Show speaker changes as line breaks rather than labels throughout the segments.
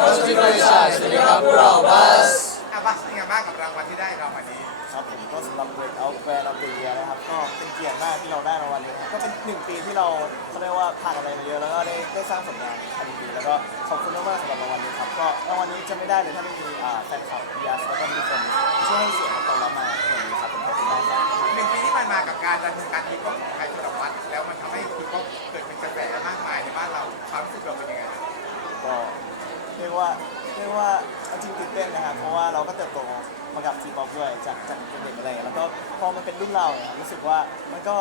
First Generation สวัสดีครับพวกเราบัส
อาบัสเป็นไงบ้างกับรางวัลที่ได้รางวัลนี้
ครับผมก็สำหรับ Break Out Brand of the Year นะครับก็เป็นเกียรติมากที่เราได้รางวัลนี้ครับก็เป็นหนึ่งปีที่เราเขาเรียกว่าผ่านอะไรมาเยอะแล้วก็ได้ได้สร้างผลงานทันทีแล้วก็ขอบคุณมากๆสำหรับรางวัลนี้ครับก็รางวัลนี้จะไม่ได้เลยถ้าไม่มีอ่าแฟนคลับยัสแล้วก็มีคนที่ให้เสียงตอบรับมาอย่างนี้ครับผมขอบคุณมากครับ
หนึ่งปีที่ผ่านมากับการดำเนินการทีป๊อปของไทยสำหรับวัดแล้วมันทำให้ทีป๊อปเกิดเป็นกระแสมากมายในบ้านเราความรู้สึกเราเป็นยังไง
ก็ เรียกว่าเรียกว่าเอาจริงตื่นเต้นนะครับเพราะว่าเราก็เติบโตมากับทีป๊อปด้วยจากจากเด็กๆอะไรอย่างเงี้ยแล้วก็พอมันเป็นรุ่นเราเนี่ยรู้สึกว่ามันก็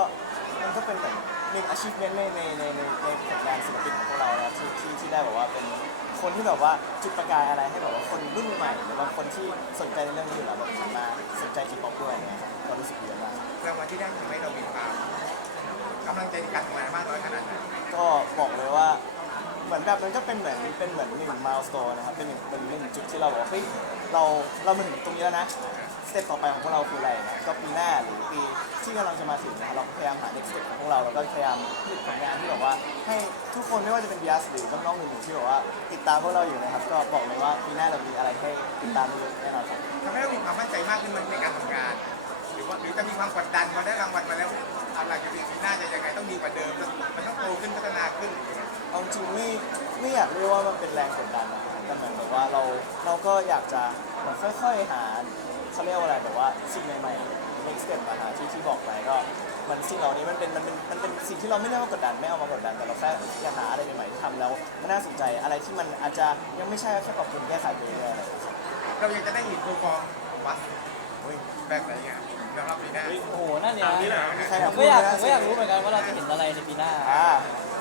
มันก็เป็นแบบหนึ่ง achievement ในในในในในผลงานศิลปินของพวกเรานะที่ที่ที่ได้แบบว่าเป็นคนที่แบบว่าจุดประกายอะไรให้แบบว่าคนรุ่นใหม่หรือบางคนที่สนใจในเรื่องนี้อยู่แล้วแบบมาสนใจทีป๊อปด้วยนะครับก็รู้สึกดีมาก
รางวัลที่ได้ทำให้เรามีความกำลังใจในการทำงานมากน้อยขนาดไหน
ก็บอกเลยว่า เหมือนแบบมันก็เป็นเหมือนเป็นเหมือนหนึ่งมาลสโตนะครับเป็นหนึ่งเป็นหนึ่งจุดที่เราบอกว่าเฮ้ยเราเรามาถึงตรงนี้แล้วนะสเต็ปต่อไปของพวกเราคืออะไรนะก็ปีหน้าหรือปีที่กำลังจะมาถึงนะครับเราก็พยายามหา next step ของพวกเราแล้วก็พยายามผลิตผลงานที่แบบว่า ให้ทุกคนไม่ว่าจะเป็นบียสหรือน้องๆอื่นๆที่แบบว่า ติดตามพวกเราอยู่นะครับก็บอกเลยว่าปีหน้าเรามีอะไรให้ติดตามเยอะแน่นอนครับ
ทำให้เรามีความมั่นใจมากขึ้นในการทำงาน หรือว่าหรือจะมีความกดดันพอได้รางวัลมาแล้วหลังจากปีหน้าจะยังไงต้องดีกว่าเดิมมันต้องโตขึ้นพัฒนาขึ้น
เอาจริงไม่ไม่อยากเรียกว่ามันเป็นแรงกดดันนะครับแต่เหมือนแบบว่าเราเราก็อยากจะเหมือนค่อย ๆ หาเขาเรียกว่าอะไรแบบว่าสิ่งใหม่ๆ next step มาหาที่ที่บอกไปก็มันสิ่งเหล่านี้มันเป็นมันเป็นมันเป็นสิ่งที่เราไม่เรียกว่ากดดันไม่เอามากดดันแต่เราแค่อยากหาอะไรใหม่ๆที่ทำแล้วมันน่าสนใจอะไรที่มันอาจจะยังไม่ใช่แค่ปรับปรุงแก้ไขไปเรื่อยๆอะไรอย่างเงี้ย
เรายังจะได้เห็นโปรฟอร์มของวัดแบบไหนอะสำหรับปีหน้า
โอ้โหนั่นเนี่ย
นี่แหละ
มีใคร
ผมก็อยากผมก็อยากรู้เหมือนกันว่าเราจะเห็นอะไรในปีหน้า
อ่า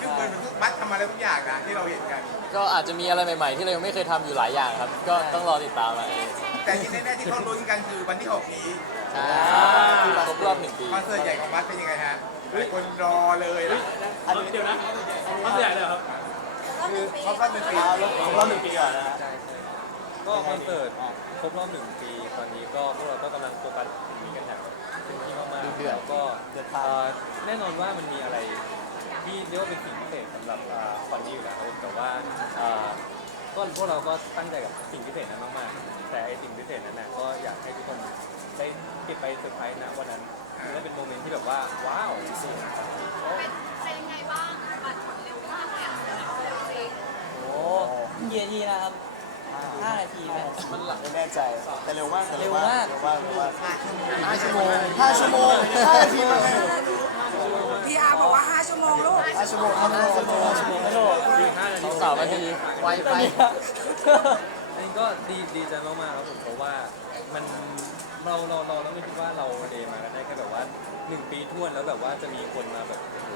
ซึ่งเป็นทุกบัตรทำมาแล้วทุกอย่างนะที่เราเห็นกัน
ก็อาจจะมีอะไรใหม่ ๆ ที่เรายังไม่เคยทำอยู่หลายอย่างครับ ก็ต้องรอติดตามมาเอง
แต่ที่แน่ๆที่เขาลุ้นกันคือวันที่6นี้
ครบรอบหนึ่งปี
คอนเสิร์ตใหญ่ของวัดเป็นยังไงฮะหลายคนรอเลยนะ
อันนี้
เดี๋ยวนะเขาใหญ่เลยเหรอครับ
คือ
เขาก็เป็นปี
เอารอบรอบหนึ่งปีก่อนนะฮะ
ก็คอนเสิร์ตครบรอบหนึ่งปีตอนนี้ก็พวกเราก็กำลังโฟกัสมีกันอย่างเต็มที่มากๆแล้วก็เอ่อแน่นอนว่ามันมีอะไรที่เรียกว่าเป็นสิ่งพิเศษสำ หรับอ่าคอนนี้อยู่แล้วครับแต่ว่าอ่าก็พวกเราก็ตั้งใจกับสิ่งพิเศษนั้นมากๆ แต่ไอสิ่งพิเศษนั้นน่ะก็อยากให้ทุกคนได้เก็บไปเซอร์ไพรส์นะวันนั้นมันได้เป็นโมเมนต์ที่แบบว่าว้าว
เป็นเป็นยังไงบ้างบัตรหมดเร็วมากเลยอะจริง
โอ้กี่นาทีนะครับ5นาทีไหม
มันหลัง
ไม่แน่ใจ แต่เร็วมากแต่
เร็วมาก
เร็วมากเร็วมาก
ห้าชั่วโมง
ห้าชั่วโมงห้านาทีมันไม่
พี่อาร์บอกว่า 5 ชั่วโมงลูก
ห้า ชั่วโมงห้าชั่วโมงชั่วโมง
ไม่โดด
จริงห้านา
ส
ที
องสามนาทีไวไป
อันนี้ก็ดีดีใจมากๆครับผมเพราะว่ามันเราเราเราเราไม่คิดว่าเราเดมากันได้แค่แบบว่าหนึ่งปีท่วนแล้วแบบว่าจะมีคนมาแบบโอ้โห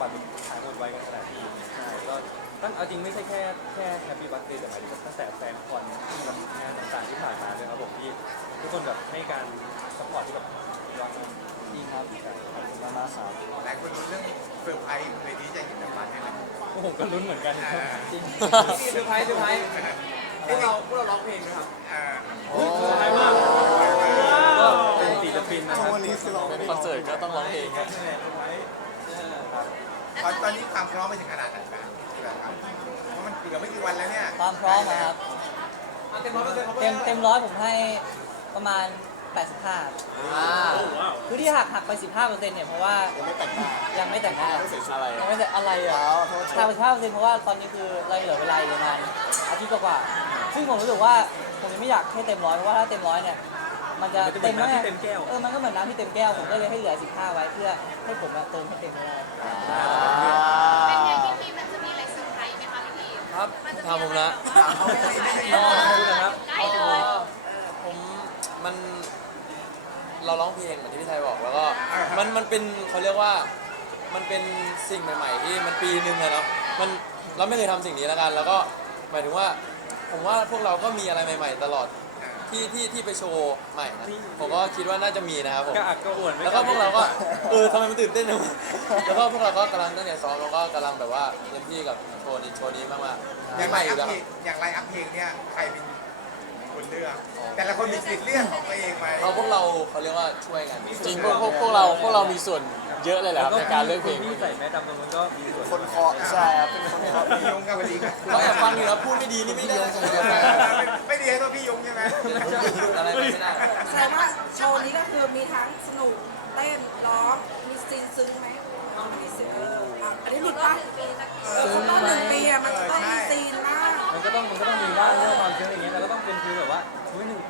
บัตรสุดทายหมดไวกันขนาดนี้ใช่ก็ตั้งเอาจริงไม่ใช่แค่แค่ ผมก็ลุ้นเหมือนกันครับ
จริง
เซอร์ไพรส์เซอร์ไพรส์พวกเราพวกเราร้องเพลงนะครับ
ก็เป็นศิลปินนะค
ทุ
รั
ก
บ
วันนี้คือเรา
เป็นคอนเสิร์ตก็ต้องร้องเพลงครับ
ตอนตอนนี้ความพร้อมไปถึงขนาดไหนนะเพราะมันเหลือไม่กี่วันแล้วเนี่ย
ความพร้อมนะครับ
เต็มร้อยเปอร์เซ็นต์
เต็มเต็มร้อยผมให้ประมาณ 85
อ่า
คือที่หักหักไป 15เปอร์เซ็นต์เนี่ยเพราะว่า
ยังไม่แต่งหน้า
ยังไม่แต่งหน้า
ไม่ใส่ชุดอะไร
ยังไม่แต่งอะไรอะ
แล้วโทษ
หักไป15เปอร์เซ็นต์เพราะว่าตอนนี้คือเราเหลือเวลาอีกประมาณอาทิตย์กว่าๆซึ่งผมรู้สึกว่าผมยังไม่อยากให้เต็มร้อยเพราะว่าถ้าเต็มร้อยเนี่ยมันจะ
มันจะเหมือน
แล้วไง
น้ำที่เต็มแก้ว
เออมันก็เหมือนน้ำที่เต็มแก้วผมก็เลยให้เหลือ 15 ไว้เพื่อให้ผมอะเติมให้เต็มไม่ได้
อ่า
เป็นไงพี่พีมันจะมีอะไรเซอร์ไพรส์ไหมคะพี่พี
ครับ
มันจะ
ทำผมนะ
อ๋อพูดนะครับ
ใกล้เลย
ผมมัน เราร้องเพลงเหมือนที่พี่ไทยบอกแล้วก็มันมันเป็นเขาเรียกว่ามันเป็นสิ่งใหม่ ๆ ที่มันปีหนึ่งอะเนาะมันเราไม่เคยทำสิ่งนี้แล้วกัน แล้วก็หมายถึงว่า ผมว่าพวกเราก็มีอะไรใหม่ ๆ ตลอดที่ที่ที่ไปโชว์ใหม่นะผมก็คิดว่าน่าจะมีนะครับผม
ก็อักก็อ่วนไแล้
วก็พวกเราก็เออทำไมมันตื่นเต้นจังวะแล้วก็พวกเราก็กำลังตั้งใจซ้อมแล้วก็กำลังแบบว่าเต็มที่กับโชว์นี้โชว์นี้มากๆ
อ
มี
ย่าง
ให
ไร
ม่อ
อั
ยู่
พ
แล้ว
เพลงอย่างไรอัพเพลงเนี่ยใครเป็น คนเลือก แต่ละคนมีสิทธิ์เลือกของตัวเองไหม
เราพวกเราเขาเรียกว่าช่วยกัน จริงพวกพวกพวกเราพวกเรามีส่วนเยอะเลยแหละครับในการเลือกเพลง
คุณที่ใส่แมสดำตรงนั้นก็มีส่วน
คนเคาะใช่ครับเป็นคนเคาะ
พี่ยงกับวันนี้ครับ
เขาแอบฟังอยู่แล้วพูดไม่ดีนี่ไม่ได้
ไม่ดีให้ตัวพี่ยงใช่ไหม
อะไรไม่ได้
แสดงว่าโชว์นี้ก็คือมีทั้ง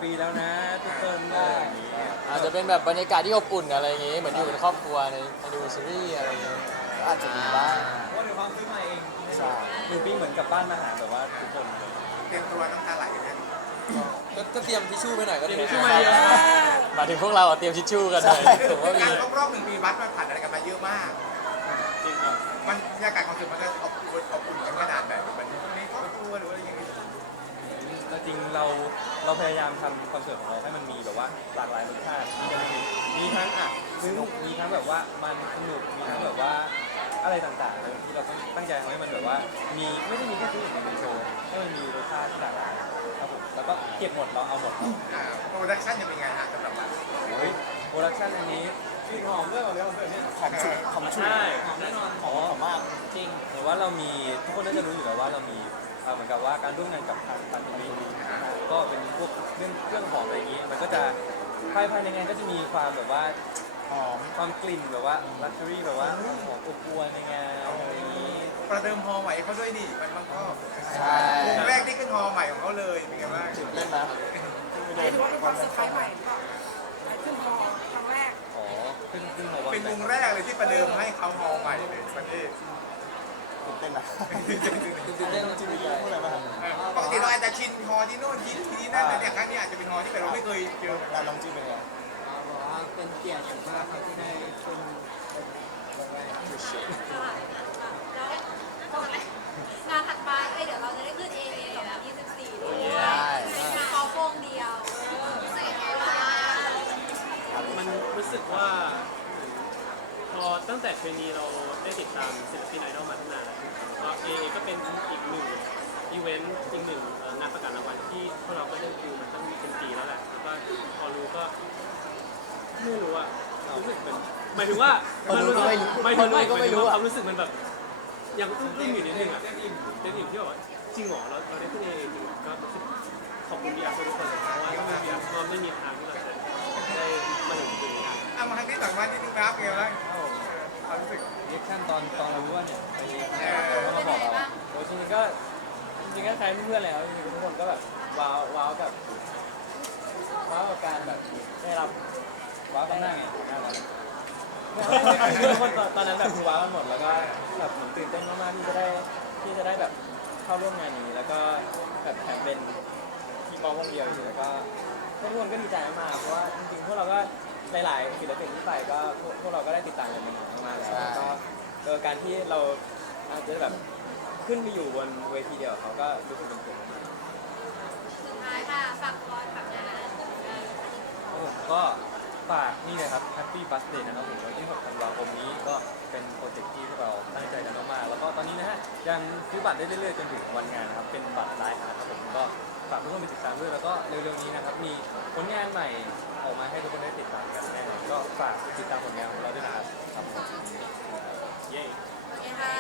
ปี
แล้วนะทุกคนอะไรอย่างงี้
อาจจะเป็นแบบบรรยากาศที่อบอุ่นอะไรอย่างงี้ เหมือนอยู่เป็นครอบครัวในในดูซีรีส์อะไรอย่างงี้
ก็อาจจะมีบ้าง
เพราะว่าในความซื้อมาเอง
ใช่
หนึ่งปีเหมือนกับบ้านมาหาแบบว่าทุกคน
เตรียมตัวน้ำตาไหลเนี่ย
ก็ก็เตรียมทิชชู่ไปหน่อยก็ดี
เตรียมทิชชู่
ค
มา
รับ
เยอะ
หมายถึงพวกเราอะเตรียมทิชชู่กันหน่อยผมว่ามี
การครบรอบหนึ่งปีวัดมันผ่านอะไรกันมาเยอะมาก
จริงครับ
มันบรรยากาศความสุขมันจะอบอุ่นอบอุ่นกันขนาดไหนมันในครอบครัวหรือว่าอย่างนี้
แล้วจริงเราเราพยายามทำคอนเสิร์ตของเราให้มันมีแบบว่าหลากหลายรสชาติมีกันมีมีทั้งอะซึ้งมีทั้งแบบว่ามันสนุกมีทั้งแบบว่าอะไรต่างๆเลยที่เราต้องตั้งใจทำให้มันแบบว่า มีไม่ได้มีแค่ชื่อในโชว์ให้มันมีรสชาติที่หลากหลายครับผมแล้วก็เก็บหมดเราเอาหมด
อ่าโปรดักชั่นจะเป็นไงฮะสำหรับมัน
โอ้ยโปรดักชั่นอันนี้ชื่อหอมด้วยเหรอเนี่ย
หอมฉุกหอมฉุก
ใช่หอมแน่นอน
หอมหอมาก
จริงหรือว่าเรามีทุกคนน่าจะรู้อยู่แล้วว่าเรามี เอ่อเหมือนกับว่าการร่วมงานกับทางปันทีวีก็เป็นพวกเรื่องเครื่องหอมอะไรอย่างนี้ มันก็จะภายภายในงานก็จะมีความแบบว่า
หอม
ความกลิ่นแบบว่าลักชัวรี่แบบว่าหอมอบอวลในงานอะไรอย่างนี้
ประเดิมฮอใหม่เขาด้วยนี่มันมันก็
ใช่
วงแรกที่ขึ้นฮอใหม่ของเขาเลยเป็นไงบ้าง
ตื่นนะ
อันนี้ถือว่าเป็นความเซอร์ไพรส์ใหม่หรือเปล่าไปขึ้นฮอครั้งแรก
อ๋อ ขึ้นขึ้นมาวัน
เป็น
ไหน
วงแรกเลยที่ประเดิมให้เขาฮอใหม่เลยประเทศ
ตื่นเต้นนะ
ตื่นเต้นจริง
จริงๆพูดอะไรบ้างครับ
ปกติเราอาจจะชินฮอที่โน่นที่ที่นี่นั่นแต่เนี่ยครั้งนี้อาจจะเป็นฮอที่แบบเราไม่เคยเจอ
การน้องจีเป็นไง
เป็นเกียรติอย่างมากครับที่ได้เป็น
แล้วงานถัดไปเอ้ยเดี๋ยวเราจะได้ขึ้นเอเอแล้ว24ด้วย
ใช่
เป็นกอล์ฟวงเดียวรู้สึกยังไงบ้าง
มันรู้สึกว่า พอตั้งแต่เทรนนีเราได้ติดตามศิลปินไอดอลมาตั้งนานแล้วก็เอก็เป็นอีกหนึ่งอีเวนต์อีกหนึ่งงานประกาศรางวัลที่พวกเราก็เล่นดูมันต้งมีเป็นปีแล้วแหละแล้วก็พอรู้ก็ไม่รู้อะรู้สึกเหมือนหมายถึงว่า
พอรู้ก็ไม่รู้
หมายถึงว่า
พอรู้ก็ไม่รู้อะ
ความรู้สึกมันแบบยังอึ้งๆอยู่นิดนึงอะเต้นอิ่มเต้นอิ่มที่แบบว่าจริงเหรอเราเราได้ขึ้นเอจริงเหรอก็รู้สึกขอบคุณบีอาร์ทุกคนเลยเพราะว่าถ้าไม่มีบีอาร์ก็ไม่มีทางที่เราจะได้มาถึงจุดนี้
เอามาที่ต่างวันที่นึงครับไงบ้างความรู้สึก
เรียกชั่นตอนตอนเรารู้ว่าเนี่ยไป
เออ
เขามาบอกเราโอ้จริงๆก็จริงๆก็ใคล้ายเพื่อนๆแล้วจริงๆทุกคนก็แบบว้าวว้าวกับว้าวกับการแบบได้รับว้าวกับหน้าไงหน้าเราทุกคนตอนนั้นแบบว้าวกันหมดแล้วก็แบบเหมือนตื่นเต้นมากๆที่จะได้ที่จะได้แบบเข้าร่วมงานนี้แล้วก็แบบแถมเป็นทีมอลวงเดียวอยู่แล้วก็ทุกคนก็ดีใจมากๆเพราะว่าจริงๆพวกเราก็ หลายๆศิลปินที่ไปก็พวกพวกเราก็ได้ติดตามกันมานานแล้วแล้วก็เออการที่เราอาจจะแบบขึ้นไปอยู่บนเวทีเดียวกับเขาก็รู้สึกเป็นเกียรติมาก
สุดท้ายค่ะฝากคอนแบบงาน
ครับผมก็ฝากนี่เลยครับ Happy Birthday นะครับผมวันที่6ธันวาคมนี้ก็เป็นโปรเจกต์ที่พวกเราตั้งใจกันมากๆแล้วก็ตอนนี้นะฮะยังซื้อบัตรได้เรื่อยๆจนถึงวันงานนะครับเป็นบัตรไลฟ์อาร์ตครับผมก็ฝากทุกคนไปติดตามด้วยแล้วก็เร็วๆนี้นะครับมีผลงานใหม่ออกมาให้ทุกคนได้ติดตาม กันแน่นอนก็ฝากติดตามผลงานของเราด้วยนะครับครับผมเย้
โอเคค่ะ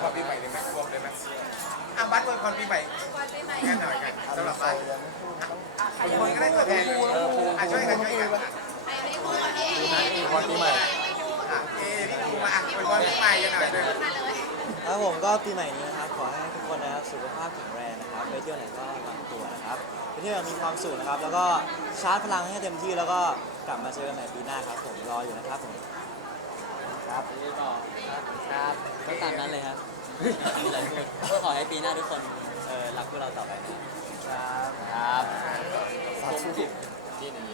ความปีใหม่เลยไหมรวมเลยไหมอะบัตรวันความปีใหม่
วันปีใหม่
กันหน่อยกันสำหรับบัตร
ยังไม่พูดต้อง
ใคร
ค
ยัง
น
ไม่
ก็ได้ตัวแทนอะช่วยกันช่วยกัน
ใครไม่พูดกับพี่เอ
วันปีใหม่
อะเอพี่ปูมาอะอวยพรปีใหม่กันหน่อยเลย
มาเลย
ครับผมก็ปีใหม่นี้นะครับขอให้ทุกคนนะครับสุขภาพแข็งแรงนะครับไปเที่ยวไหนก็ระวังตัวนะครับไปเที่ยวอย่างมีความสุขนะครับ แล้วก็ชาร์จพลังให้เต็มที่แล้วก็กลับมาเจอกันใหม่ปีหน้าครับผมรออยู่นะครับผม
ครับ
นี่ก็ครับครับก็ตามนั้นเลยครับไม่มีอะไรพูดก็ขอให้ปีหน้าทุกคนเออรักพวกเราต่อไปนะครับ
ครับ
ครับ
สาธุ
ที่นี่